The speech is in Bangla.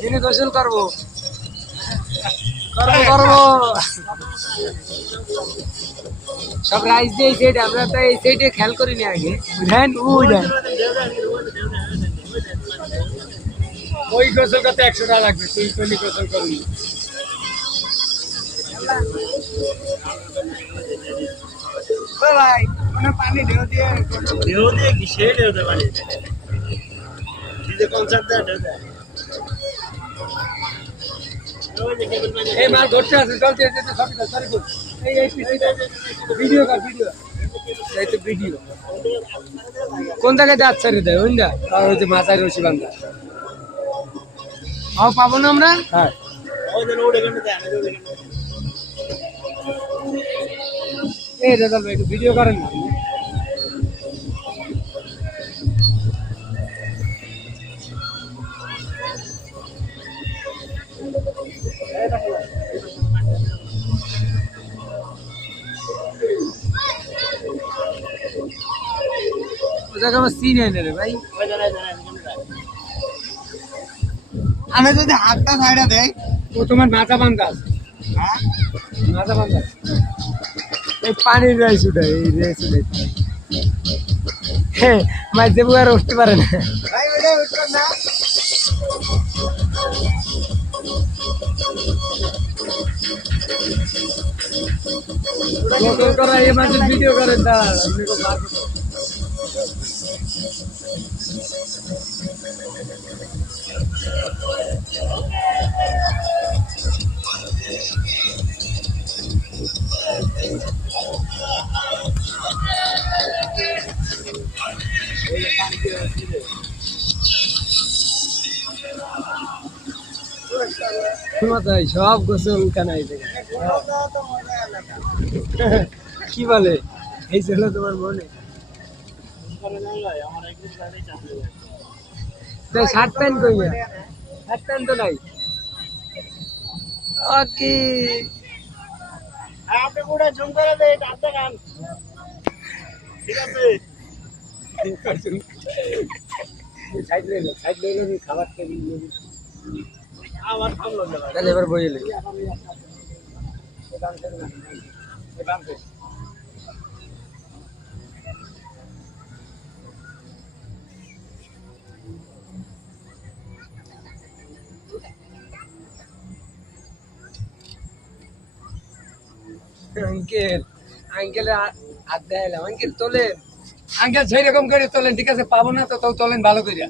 যিনি গোসল করবো করবো করবো সব রাইস দিয়ে এই সাইডে, আমরা তো এই সাইডে খেয়াল করিনি আগে, বুঝলেন? বুঝলেন ওই গোসল করতে 100 টাকা লাগবে, তুই কোনি গোসল করবি। ভাই মানে পানি ঢেউ দিয়ে কি সে ঢেউ দেয় পানি দিতে কনসার্ট দেয় ঢেউ দেয়। এই মাছ ধরতে আছে, চলতে যেতে সব সরি কর। এই ভিডিও কর, ভিডিও এই তো ভিডিও কোন জায়গায় যাচ্ছে রে দেয় ওইটা, আর ওই যে মাথায় রশি বান্ধা পাবো না আমরা। হ্যাঁ এই রেজাল্ট ভাই একটু ভিডিও করেন না। আমার সিন এনে রে ভাই, আমি যদি হাতটা ছাইড়া দেয় ও তোমার মাথা বান্ধা আছে, মাথা বান্ধা আছে। এই পানির রাইস উঠে, এই রেস উঠে হ্যাঁ মাছ দেবো আর উঠতে পারে না ভাই, ওইটা উঠবেন না। করা এই মাছের ভিডিও করেন না সব গোসল কানাই কি বলে এই ছিল তোমার মনে শার্ট প্যান্ট কই না, শার্ট প্যান্ট তো নাই। ওকে আপনি পুরো জুম করে দেন, আপনি গান ঠিক আছে। সাইড লইলো খাবার টেবিল আবার থামলো না, তাহলে এবার বইলে আঙ্কেল আঙ্কেল হাত দেখাইলাম, আঙ্কেল তোলেন, আঙ্কেল সেই রকম করে তোলেন, ঠিক আছে পাবো না তো তাও তোলেন ভালো করে।